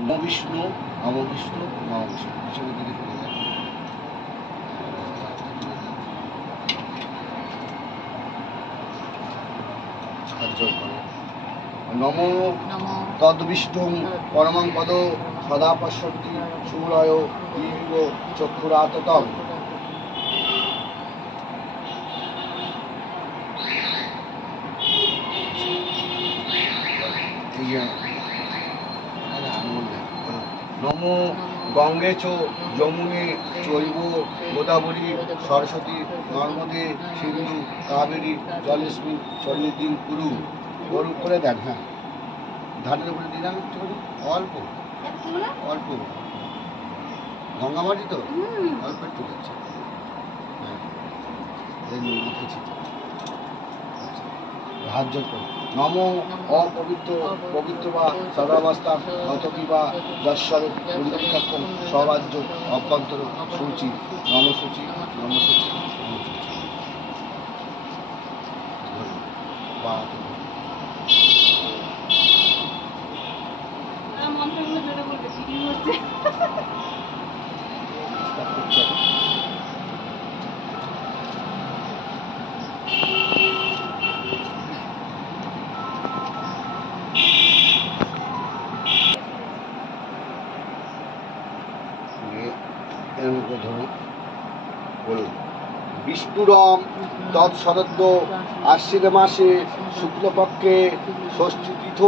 নম বিষ্ণু নম বিষ্ণু নম বিষ্ণু পিছনে দিকে ফিরে যায়। নম তদ্বিষ্ণু পরমং পদ সদা পশ্যন্তি সূরয় ইব চক্ষুরাততম। নম গঙ্গে চ যমুনে চৈব গোদাবরী সরস্বতী নর্মদে সিন্ধু কাবেরী জলেস্মিন সন্নিধিং কুরু। ওর উপরে দেন, হ্যাঁ ধানের উপরে দিয়ে দেন একটু অল্প অল্প, গঙ্গামাটি তো অল্প একটু যাচ্ছে, হ্যাঁ মাথা ছিটে হাত জোর করে। নম অপবিত্র পবিত্র বা সদাবস্থা অতপি বা যশ্বর পুণ্ডরিকাক্ষম স্বরাজ্য অভ্যন্তর সূচি নম সূচি নম সূচি নম সূচি। মন্ত্রগুলো জোরে বলতে ভিডিও হচ্ছে। বিষ্ণুরম তৎসরদ্য আশ্বিন মাসে শুক্লপক্ষে ষষ্ঠী তীর্থ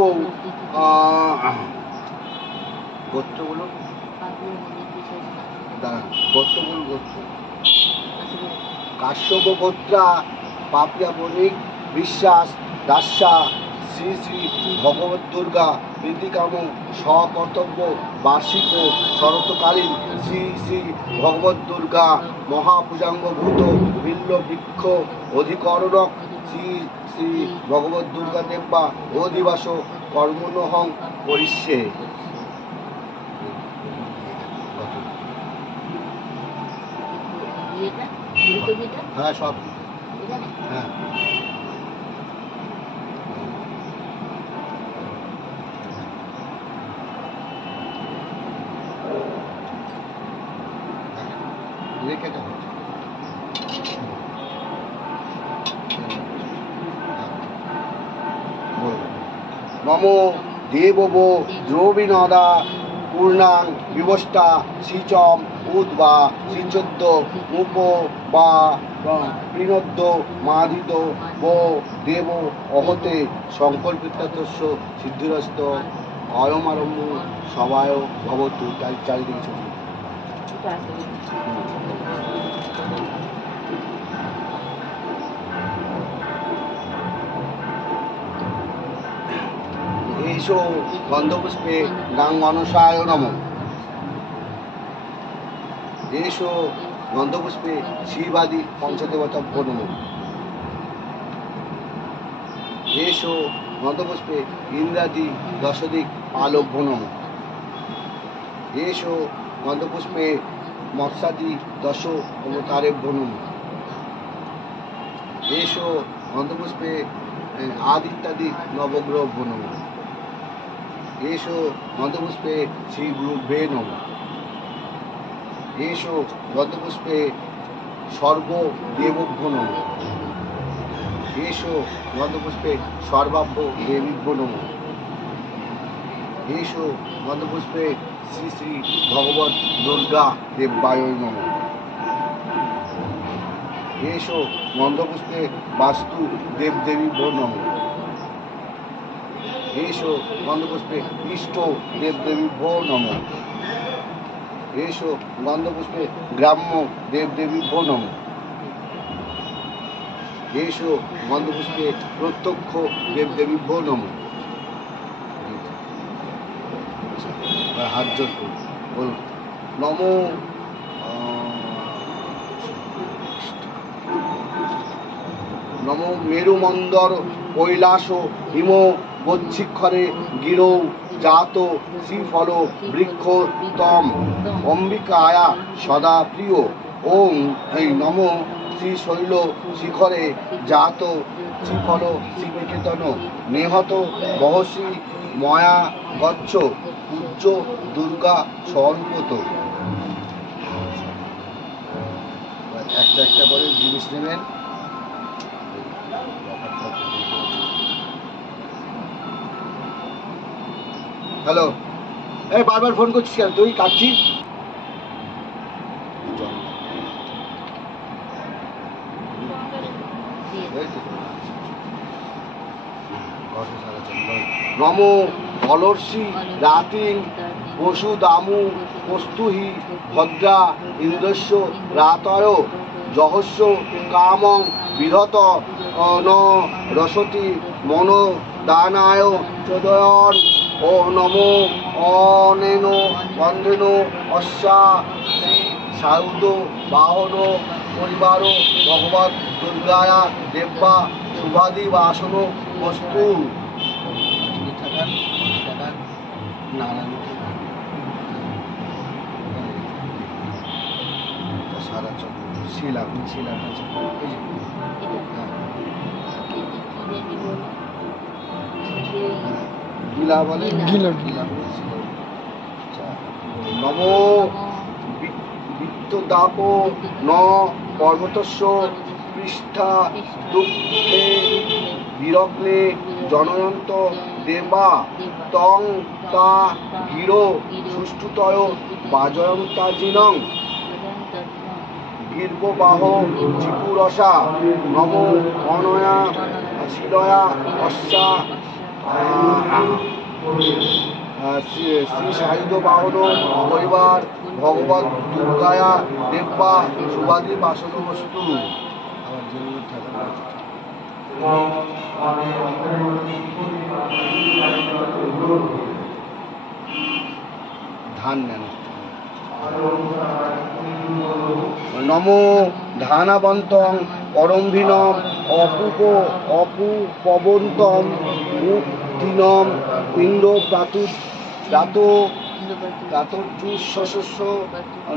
গোত্র বলুন, দাঁড়ান গোত্র বলুন, গোত্র কাশ্যপ গোত্রা পাপিয়া বণিক বিশ্বাস দাস্যা শ্রী শ্রী ভগবত দুর্গা প্রীতিকাম সকর্তব্য বার্ষিক শরৎকালীন শ্রী শ্রী ভগবত দুর্গা মহাপূজাঙ্গভূত বিল্ল বৃক্ষ অধিকরণক শ্রী শ্রী ভগবত দুর্গা দেব্যা অধিবাস কর্মণহং করিষ্যে। হ্যাঁ সব, হ্যাঁ রেখে দেবো। নম দেবব দ্রবিণদা পূর্ণাং বিবষ্টা শ্রীচম উদ্বা শ্রীচোদ্দ উপ বা প্রীণদ্য মাধিত বো দেব অহতে সংকল্পিতস্য সিদ্ধিরস্ত অয়মারম্ভ সবায় ভবতু। চারিদিকে ছবি এসো গন্ধপুষ্পে গাং মনসায় নমঃ। এসো গন্ধপুষ্পে শিবাদি পঞ্চদেবতাভ্যো নমঃ। এসো গন্ধপুষ্পে ইন্দ্রাদি দশদিক পালভ্যো নমঃ। এসো গন্ধপুষ্পে মৎস্যাদি দশ অবতারেভ্যো নমঃ। এসো গন্ধপুষ্পে আদিত্যাদি নবগ্রহভ্যো নমঃ। এসো গন্ধপুষ্পে শ্রী গুরুভ্যে নমঃ। এসো গন্ধপুষ্পে সর্বদেবভ্যো নমঃ। এসো গন্ধপুষ্পে সর্বাভ্য দেবীভ্যো নমঃ। এসো গন্ধপুষ্পে শ্রী শ্রী ভগবত দুর্গা দেব্যায় নমঃ। এসো গন্ধপুষ্পে বাস্তু দেবদেবীভ্যো নমঃ। এসো গন্ধপুষ্পে ইষ্ট দেবদেবীভ্যো নমঃ। এসো গন্ধপুষ্পে গ্রাম্য দেবদেবীভ্যো নমঃ। এসো গন্ধপুষ্পে প্রত্যক্ষ দেবদেবীভ্যো নমঃ। হাত জোর করুন, বলুন নম নম মেরুমন্দর কৈলাস হিম বচ্ছিক্ষরে গিরৌ জাত শ্রীফল বৃক্ষ তম অম্বিকায়া সদা প্রিয়। ওং নম শ্রীশৈল শিখরে জাত শ্রীফল শ্রীনিকেতন নেহত বহসী ময়া গচ্ছ পূজ্য উচ্চ দুর্গা স্বরূপত। একটা একটা করে জিনিস নেবেন। হ্যালো, এই বারবার ফোন করছিস কেন তুই? কাটছি। নম অলর্ষি রাতিং বসু দামু কস্তুহি ভদ্রা ইন্দ্রস্য রাতয় জহস্য কামং বিধত ন রসতি মন দানায় চোদয়ন ও নমো অনেন বন্ধেন অশ্বা শ্রী সারুদ বাহন পরিবার ভগবত দুর্গায়া দেব্যা শুভাদি বাসন বস্তু। সারা শিলা শিলাটা গিলা বলে নম বিত্তদাপ ন পর্বতস্য পৃষ্ঠা দুঃখে বিরগ্নে জনয়ন্ত দেবা তং তা গিরো সুষ্ঠুতয় বাজয়ন্তাজিনং গীর্ববাহ চিপুরসা নম অনয়া শিলয়া অশ্বা শ্রী সাহিত্য বাহন পরিবার ভগবত দুর্গায়া দেব্যা শুভাদি বাসন বস্তু। ধান নেন। নম ধানাবন্তং পরমভিনম অপুপবন্তম মুক্তিনম ইন্দ্র প্রাতর্যুশস্য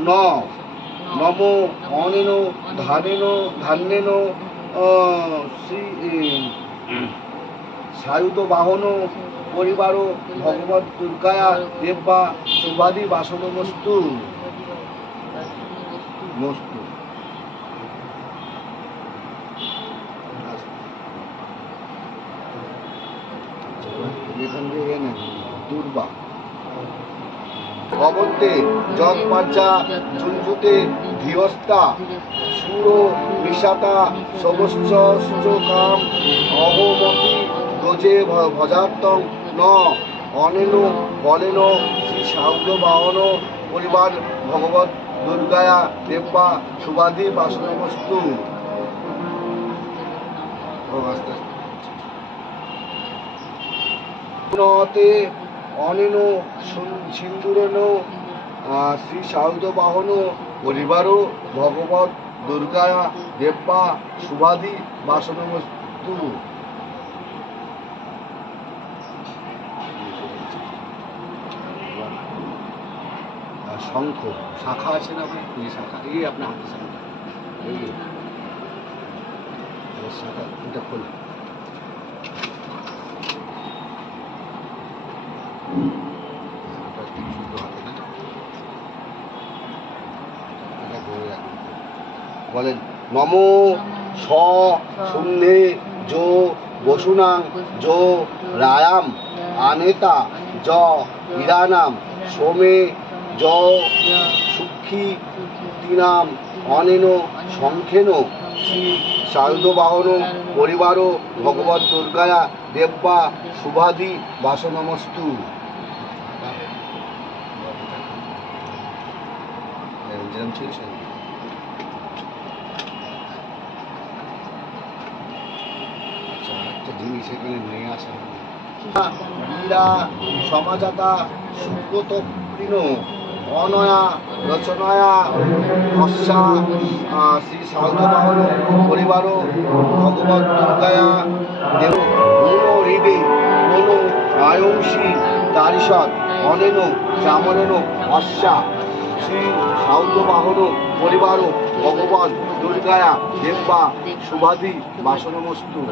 ন নম অনেন ধান্যেন শ্রী সায়ুধ বাহন পরিবার ভগবত দুর্গায়া দেব্যা শুভাদি বাসন বস্তু মস্তু। এখান থেকে দুর্বা অবন্তে যৎপার্যা ঝুঞ্ঝুতে ধীরস্তা সুর নিশাতা সবশ্চকাম অহমতি গজে ভজাত্তং ন অনেন বলেন শ্রী সাউদ বাহন পরিবার ভগবত দুর্গায়া দেব্যা শুভাদি বাসন বস্তু। অনেন সিন্দুরেন শ্রী সাউদ বাহন পরিবার ভগবত দুর্গায়া দেব্যা শুভাদি বাসন বস্তু। শঙ্খ শাখা আছে না আপনার? এই শাখা এই আপনার হাতে শাখা শাখা এটা খোলা। বলেন নম স শূন্যে যো বসুনাং যো রায়াম আনেতা য ইরানাম সোমে য সুখী তিনাম অনেন শঙ্খেন শ্রী সায়ুধ বাহন পরিবার ভগবত দুর্গায়া দেব্যা শুভাদি বাসনমস্তু। একটা জিনিস এখানে নিয়ে আসা সমাজাতা সুব্রত অনয়া রচনায়া অশ্বা শ্রী সাউধ বাহন পরিবার ভগবত দুর্গায়া দেব হৃদে কোন আয়ংসী দারিষদ অনেন চামনেন অশ্বা শ্রী সাউধ বাহন পরিবার ভগবান দুর্গায়া দেব্যা শুভাদি বাসনমস্তু।